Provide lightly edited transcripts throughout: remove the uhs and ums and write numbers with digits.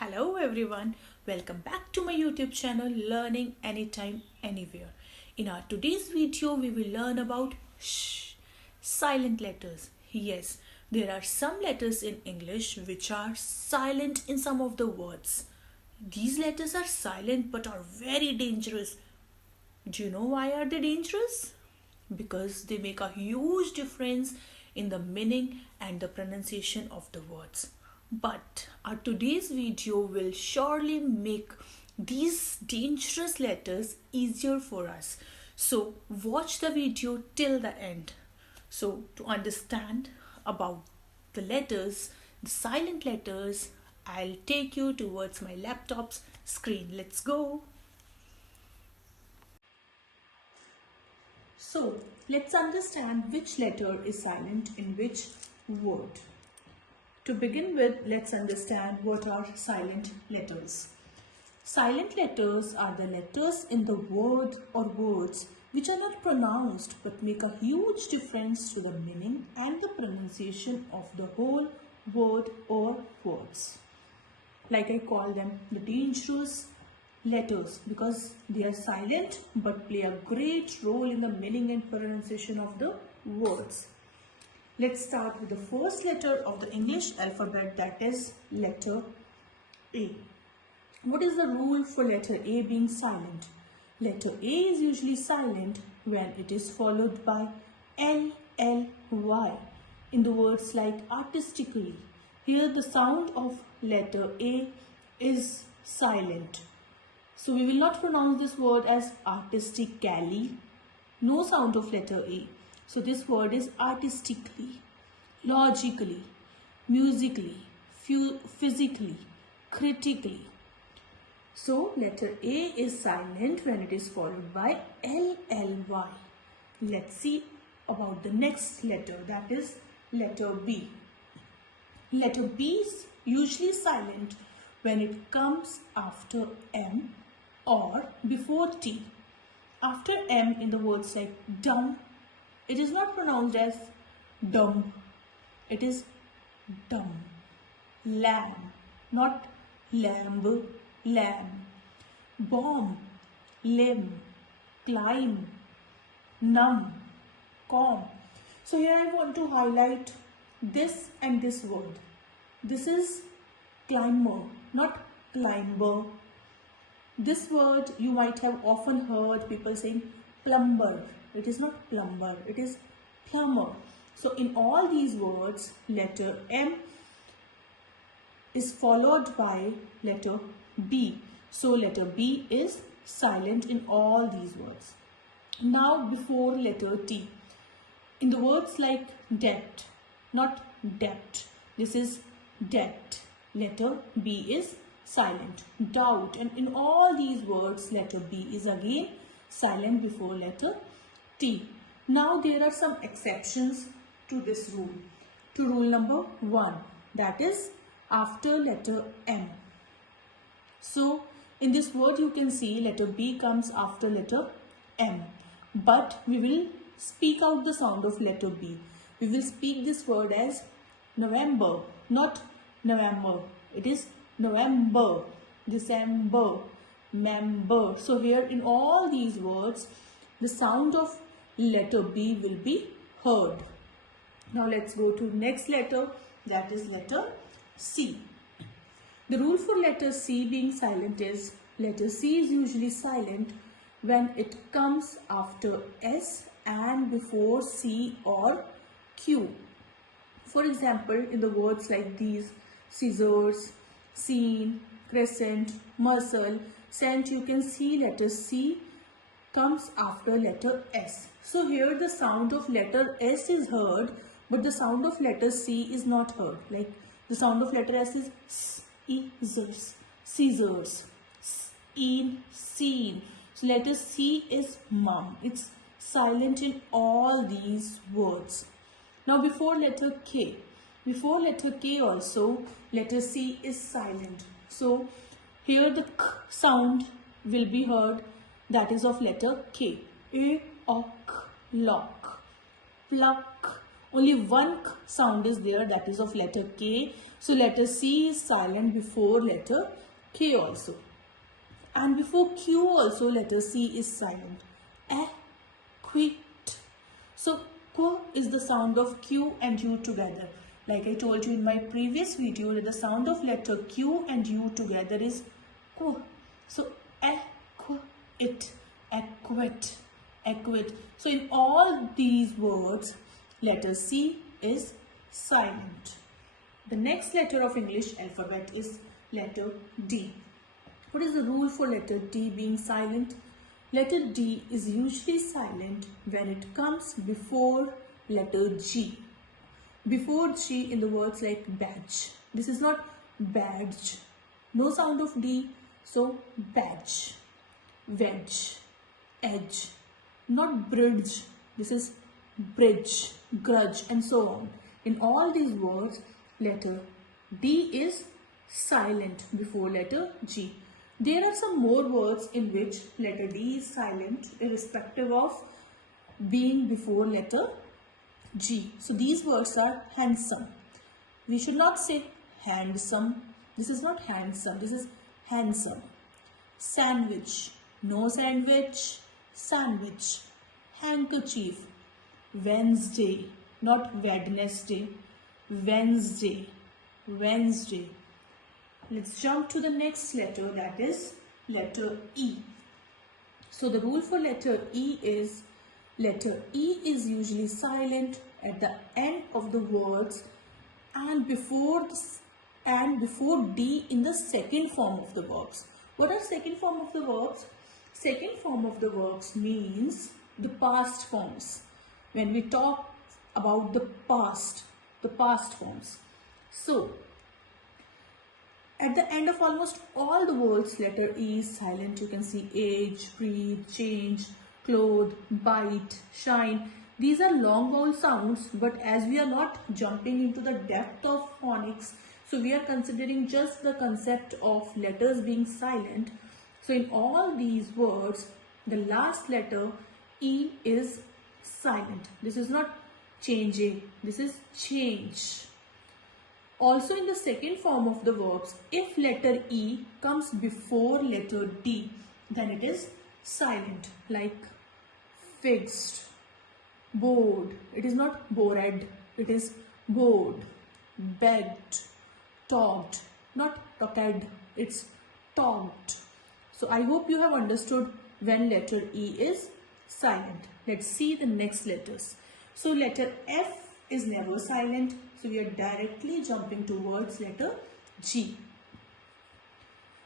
Hello everyone, welcome back to my YouTube channel Learning Anytime Anywhere. In our today's video we will learn about silent letters. Yes, there are some letters in English which are silent in some of the words. These letters are silent but are very dangerous. Do you know why are they dangerous? Because they make a huge difference in the meaning and the pronunciation of the words. But our today's video will surely make these dangerous letters easier for us. So watch the video till the end. So to understand about the letters, the silent letters, I'll take you towards my laptop's screen. Let's go. So let's understand which letter is silent in which word. To begin with, let's understand what are silent letters. Silent letters are the letters in the word or words which are not pronounced but make a huge difference to the meaning and the pronunciation of the whole word or words. Like I call them the dangerous letters because they are silent but play a great role in the meaning and pronunciation of the words. Let's start with the first letter of the English alphabet, that is letter A. What is the rule for letter A being silent? Letter A is usually silent when it is followed by L-L-Y in the words like artistically. Here the sound of letter A is silent. So we will not pronounce this word as artistically. No sound of letter A. So this word is artistically, logically, musically, physically, critically. So letter A is silent when it is followed by L-L-Y. Let's see about the next letter, that is letter B. Letter B is usually silent when it comes after M or before T. After M in the words like dumb, it is not pronounced as dumb. It is dumb. Lamb, not lamb, lamb. Bomb, limb, climb, numb, calm. So here I want to highlight this and this word. This is climber, not climber. This word you might have often heard people saying plumber. It is not plumber, it is plumber. So in all these words, letter M is followed by letter B. So letter B is silent in all these words. Now before letter T, in the words like debt, not debt, this is debt. Letter B is silent. Doubt, and in all these words letter B is again silent before letter T. Now there are some exceptions to this rule. To rule number 1, that is after letter M. So in this word you can see letter B comes after letter M. But we will speak out the sound of letter B. We will speak this word as November, not November. It is November, December, member. So here in all these words, the sound of letter B will be heard. Now let's go to next letter, that is letter C. The rule for letter C being silent is letter C is usually silent when it comes after S and before C or Q. For example, in the words like these, scissors, scene, crescent, muscle, scent, you can see letter C comes after letter S. So here the sound of letter S is heard, but the sound of letter C is not heard. Like the sound of letter S is scissors, scissors, scene. So letter C is mum. It's silent in all these words. Now before letter K also, letter C is silent. So here the K sound will be heard, that is of letter K. A, ok, lock, pluck, Only one k sound is there, that is of letter K. So letter C is silent before letter K also. And before Q also letter C is silent. Quit. So Q is the sound of Q and U together. Like I told you in my previous video that the sound of letter Q and U together is Q. So it, acquit, acquit. So in all these words, letter C is silent. The next letter of English alphabet is letter D. What is the rule for letter D being silent? Letter D is usually silent when it comes before letter G. Before G in the words like badge. This is not badge. No sound of D, so badge. Wedge, edge. Not bridge. This is bridge, grudge, and so on. In all these words, letter D is silent before letter G. There are some more words in which letter D is silent irrespective of being before letter G. So these words are handsome. We should not say handsome. This is not handsome. This is handsome. Sandwich. No sandwich. Sandwich. Handkerchief. Wednesday. Not Wednesday. Wednesday. Wednesday. Let's jump to the next letter, that is letter E. So the rule for letter E is letter E is usually silent at the end of the words and before D in the second form of the verbs. What are second form of the verbs? Second form of the verbs means the past forms. When we talk about the past forms. So at the end of almost all the words, letter E is silent. You can see age, breathe, change, clothe, bite, shine. These are long vowel sounds, but as we are not jumping into the depth of phonics, so we are considering just the concept of letters being silent. So in all these words, the last letter E is silent. This is not changing, this is change. Also in the second form of the verbs, if letter E comes before letter D, then it is silent, like fixed, bored. It is not bored, it is bored, begged, talked, not talked, it's talked. So I hope you have understood when letter E is silent. Let's see the next letters. So letter F is never silent. So we are directly jumping towards letter G.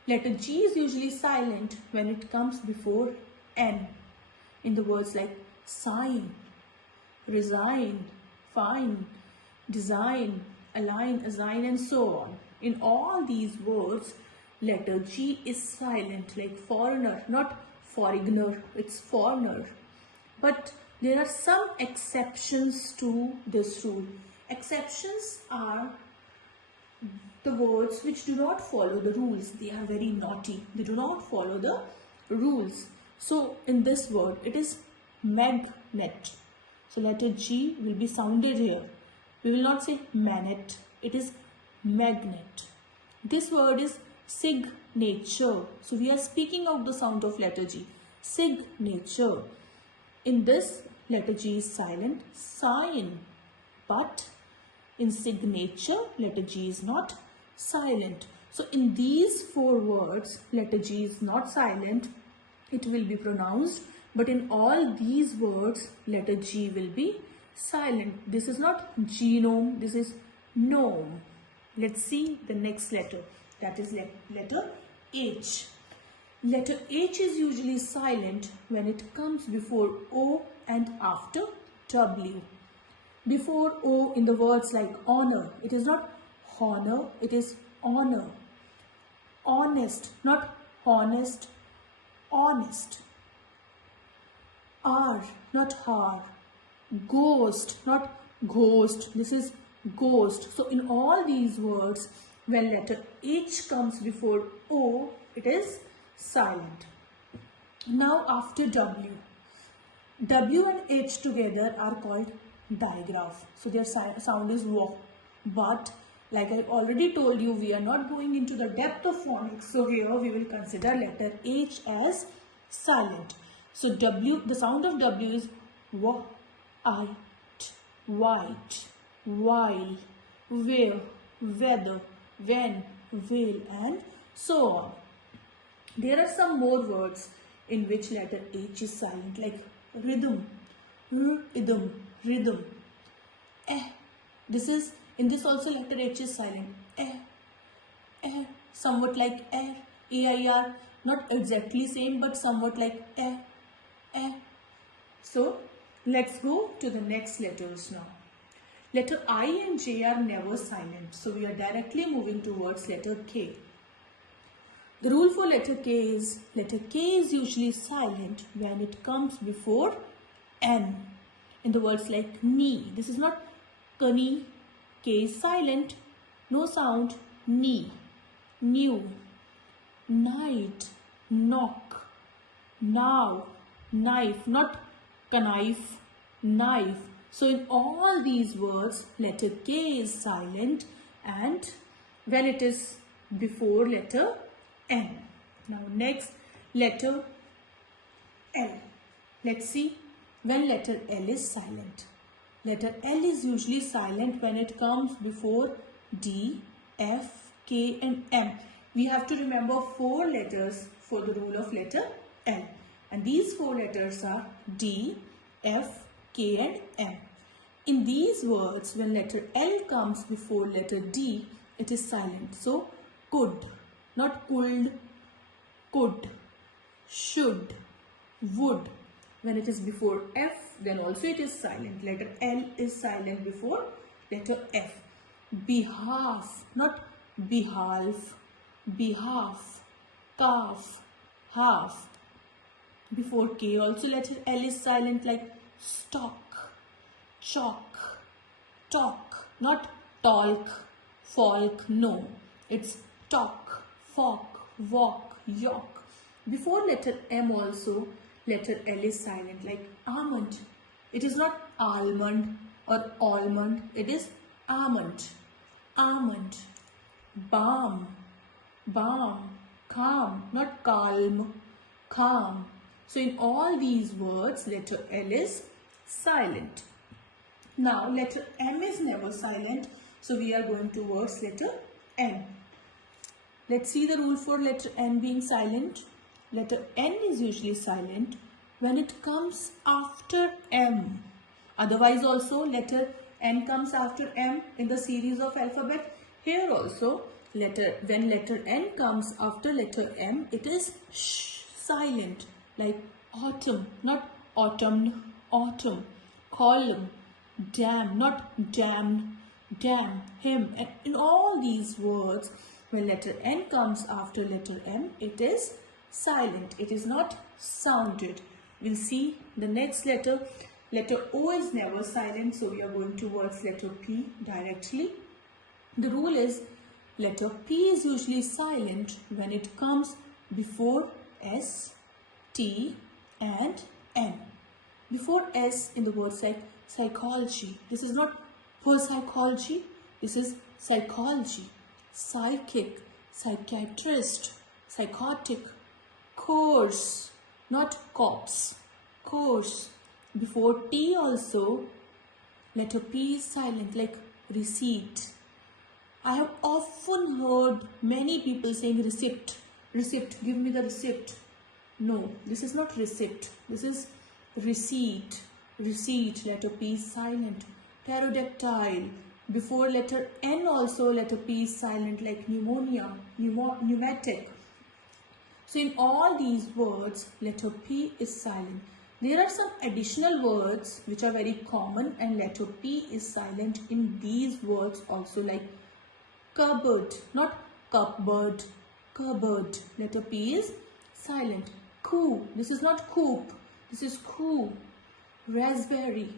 Letter G is usually silent when it comes before N in the words like sign, resign, fine, design, align, assign, and so on. In all these words, letter G is silent, like foreigner, not foreigner, it's foreigner. But there are some exceptions to this rule. Exceptions are the words which do not follow the rules. They are very naughty. They do not follow the rules. So in this word, it is magnet. So letter G will be sounded here. We will not say manet. It is magnet. This word is signature. So we are speaking out the sound of letter G. Signature. In this, letter G is silent. Sign. But in signature, letter G is not silent. So in these four words, letter G is not silent. It will be pronounced. But in all these words, letter G will be silent. This is not genome. This is gnome. Let's see the next letter. That is letter H. Letter H is usually silent when it comes before O and after W. Before O in the words like honor, it is not honor, it is honor. Honest, not honest, honest. R, not har. Ghost, not ghost, this is ghost. So in all these words, when letter H comes before O, it is silent. Now after W. W and H together are called digraph. So their sound is W. But like I already told you, we are not going into the depth of phonics. So here we will consider letter H as silent. So W, the sound of W is W, I, T, white, while, where, whether, when, will, and so on. There are some more words in which letter H is silent, like rhythm, rhythm, rhythm. This is, in this also letter H is silent. Air, somewhat like air, A-I-R, not exactly same but somewhat like air. So let's go to the next letters now. Letter I and J are never silent. So we are directly moving towards letter K. The rule for letter K is usually silent when it comes before N. In the words like knee. This is not knee. K is silent. No sound. Knee. New. Night. Knock. Now. Knife. Not knife. Knife. So in all these words, letter K is silent, and when it is before letter N. Now next, letter L. Let's see when letter L is silent. Letter L is usually silent when it comes before D, F, K and M. We have to remember 4 letters for the rule of letter L. And these 4 letters are D, F, K and M. In these words, when letter L comes before letter D, it is silent. So, could, not could, could, should, would. When it is before F, then also it is silent. Letter L is silent before letter F. Behalf, not behalf, behalf, calf, half. Before K also letter L is silent, like stock, chalk, talk, not talk, folk, no. It's talk, fork, walk, york. Before letter M also, letter L is silent, like almond. It is not almond or almond, it is almond, almond. Balm, balm, calm, not calm, calm. So in all these words, letter L is silent. Now letter M is never silent, so we are going towards letter N. Let's see the rule for letter N being silent. Letter N is usually silent when it comes after M. Otherwise also letter N comes after M in the series of alphabet. Here also when letter N comes after letter M, it is silent, like autumn, not autumn, autumn, column, dam, not damned, dam, him. And in all these words, when letter N comes after letter M, it is silent. It is not sounded. We'll see the next letter. Letter O is never silent, so we are going towards letter P directly. The rule is letter P is usually silent when it comes before S, T and N. Before S in the words like psychology. This is not for psychology. This is psychology. Psychic, psychiatrist, psychotic, course, not cops, course. Before T also, letter P is silent, like receipt. I have often heard many people saying receipt, receipt, give me the receipt. No, this is not receipt, this is receipt, receipt. Letter P is silent. Pterodactyl. Before letter N also, letter P is silent, like pneumonia, pneumatic. So in all these words, letter P is silent. There are some additional words which are very common, and letter P is silent in these words also, like cupboard, not cupboard, cupboard. Letter P is silent. Coo, this is not coop, this is coo. Raspberry,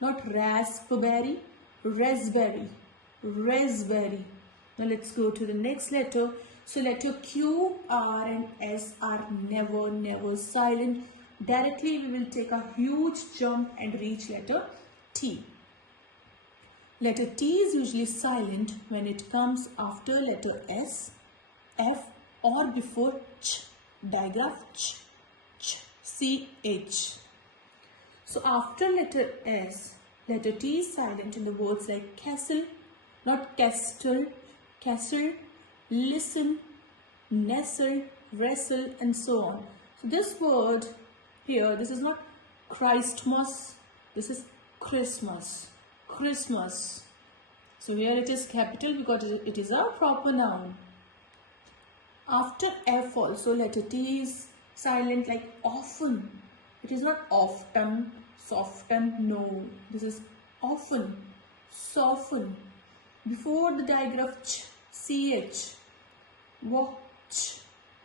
not raspberry, raspberry, raspberry. Now let's go to the next letter. So letter Q, R and S are never silent. Directly we will take a huge jump and reach letter T. Letter T is usually silent when it comes after letter S, F or before ch. Digraph ch, ch, ch. So after letter S, letter T is silent in the words like castle, not castle, castle, listen, nestle, wrestle and so on. So this word here, this is not Christmas, this is Christmas, Christmas. So here it is capital because it is a proper noun. After F also letter T is silent like often. It is not often, soften, no. This is often, soften. Before the digraph ch, ch, watch.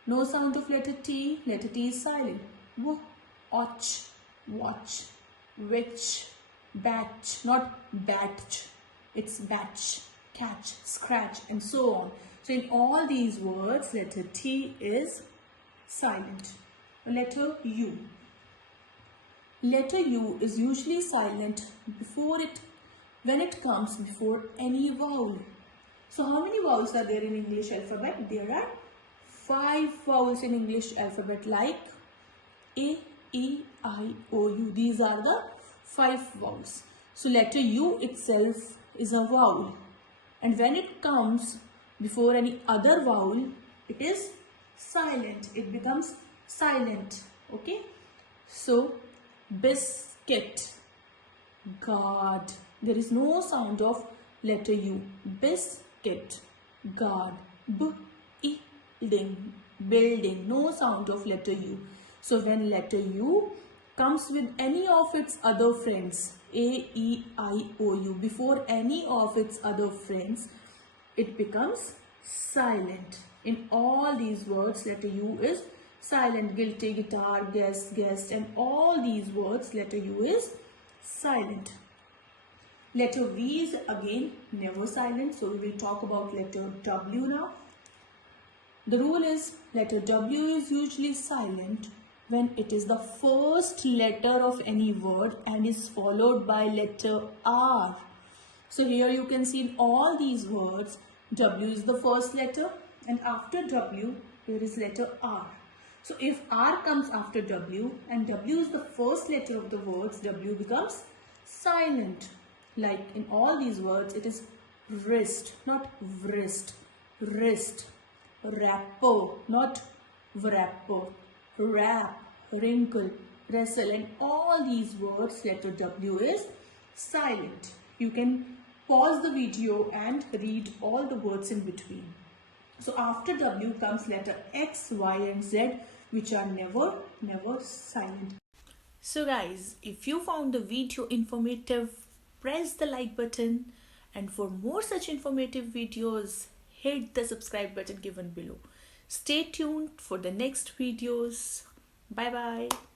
No sound of letter T is silent. Watch, watch, which, batch, not batch. It's batch, catch, scratch and so on. So in all these words, letter T is silent. Letter U. Letter U is usually silent when it comes before any vowel. So how many vowels are there in English alphabet? There are 5 vowels in English alphabet like A, E, I, O, U. These are the 5 vowels. So letter U itself is a vowel. And when it comes before any other vowel, it is silent. It becomes silent. Okay. So biscuit, guard. There is no sound of letter U. Biscuit, guard. Building, building. No sound of letter U. So when letter U comes with any of its other friends, A, E, I, O, U, before any of its other friends, it becomes silent. In all these words, letter U is silent. Guilty, guitar, guest, guest and all these words, letter U is silent. Letter V is again never silent. So we will talk about letter W now. The rule is letter W is usually silent when it is the first letter of any word and is followed by letter R. So here you can see in all these words, W is the first letter and after W, there is letter R. So if R comes after W and W is the first letter of the words, W becomes silent. Like in all these words, it is wrist, not wrist, wrist, wrapper, not wrapper, wrap, wrinkle, wrestle and all these words, letter W is silent. You can pause the video and read all the words in between. So after W comes letter X, Y and Z which are never silent. So guys, if you found the video informative, press the like button and for more such informative videos, hit the subscribe button given below. Stay tuned for the next videos. Bye bye.